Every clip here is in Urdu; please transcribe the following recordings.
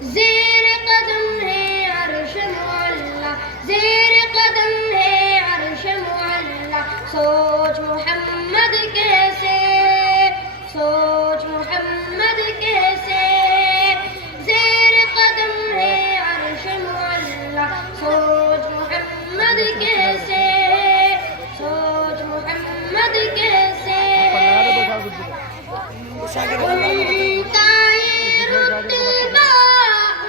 زیر قدم ہے عرش معلا، زیر قدم ہے عرش معلا، سوچ محمد کیسے، سوچ محمد کیسے، زیر قدم ہے عرش معلا، سوچ محمد کیسے، سوچ محمد کیسے، ان کا یہ رتبہ،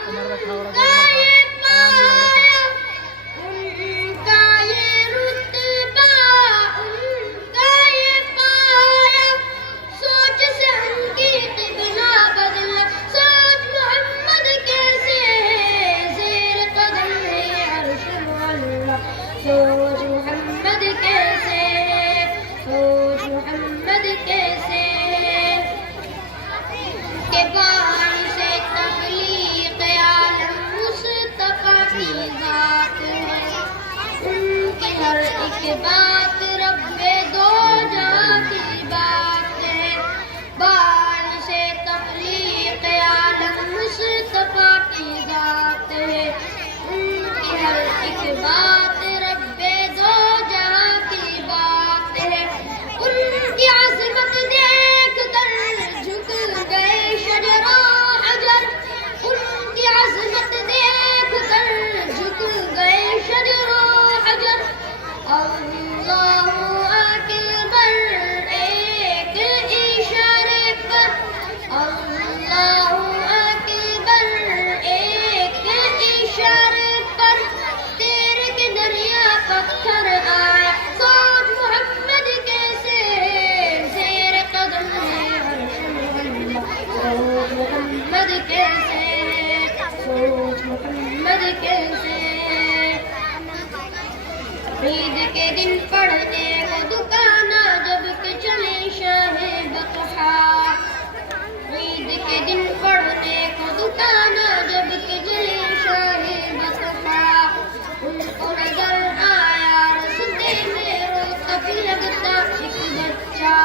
ان کا یہ پایا، ان کا یہ رتبہ، ان کا یہ پایا، سوچ سے ان کی قبلہ بدلا، سوچ محمد کیسے، زیر قدم ہے عرش معلا، سوچ محمد کیسے، سوچ محمد کیسے، کہ بانی سے تخلیق عالم مصطفیٰ کی ذات ہے، ان کی ہر ایک بات رب دو جہاں کی بات ہے، بانی سے تخلیق عالم مصطفیٰ کی ذات ہے، ان کی ہر ایک بات رب دو جہاں کی بات ہے، ان کی عظمت دیکھ کر جھک گئے شجر و حجر، ان کی عظمت دیکھ کر جھک گئے شجر و حجر، اللہ اکبر ایک اشارے پر، اللہ اکبر ایک اشارے پر، تیرے کے دریا پتھر آیا، سوچ محمد کیسے، زیر قدم ہے عرش معلا، سوچ محمد کیسے، سوچ محمد کیسے، عید کے دن پڑھنے کو دکانہ جب کہ چلے شاہ بطحا، عید کے دن پڑھنے کو دکانہ جب کہ چلے شاہ بطحا، ان کو نظر آیا رستے میں روتا بھی لگتا ایک بچہ،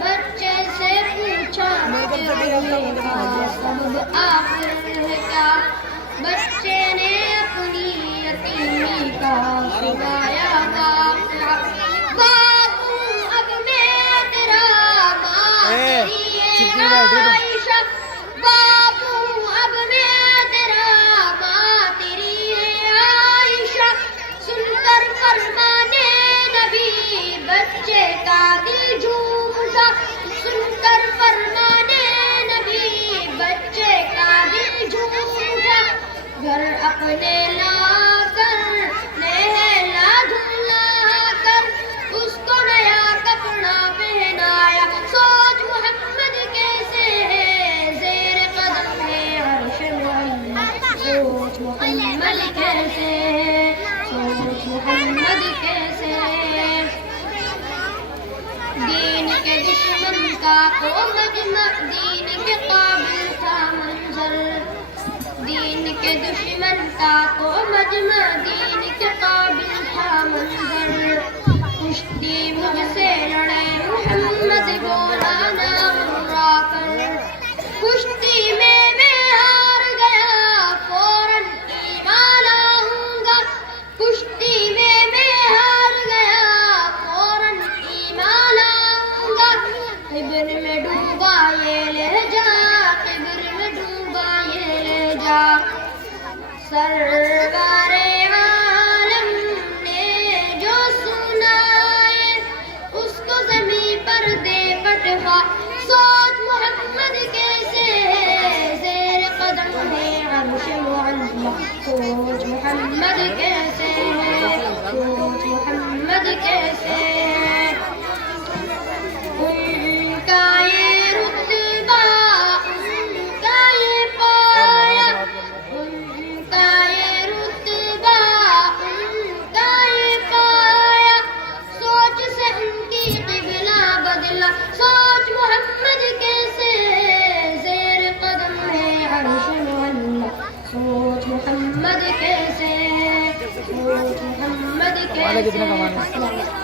بچے سے پوچھا کہ رونے کا سبب آخر ہے کیا، بچے نے اپنی یتیمی کا سنایا واقعہ، بابو اب میں تیرا، ماں تیری ہے عائشہ، بابو اب میں تیرا، ماں تیری ہے عائشہ، سن کر فرمانے نبی بچے کا دل جھوم اٹھا، سن کر فرمانے نبی بچے کا دل جھوم اٹھا، گھر اپنے لا کر نہلا دھلا کر اس کو نیا کپڑا پہنایا، سوچ محمد کیسے ہے، زیر قدم ہے عرش معلا، سوچ محمد کیسے، سوچ محمد کیسے، دین کے دشمن کا کو مجمع، دین کے قابل تھا منظر، دین کے دشمن کا کو مجمع، دین کے قابل تھا منظر، کشتی مجھ سے لڑے محمد بولا نہ مرا کر، کشتی میں ہار گیا فوراً ایمان لاؤں گا، کشتی میں ہار گیا فوراً ایمان لاؤں گا، قبر میں ڈوبا یہ لہجہ، قبر میں ڈوبا یہ لہجہ، سرکار عالم نے جو سنائے اس کو زمین پر دے پٹوا، سوچ محمد کیسے ہے، زیر قدم ہے عرش معلا، سوچ محمد کیسے ہے، سوچ محمد کیسے، ان کا یہ رتبہ، ان کا یہ پایا، ان کا یہ رتبہ، ان کا یہ پایا، سوچ سے ان کی قبلہ بدلا، سوچ محمد کیسے، زیر قدم ہے عرش معلا، سوچ محمد کیسے، سوچ محمد کیسے،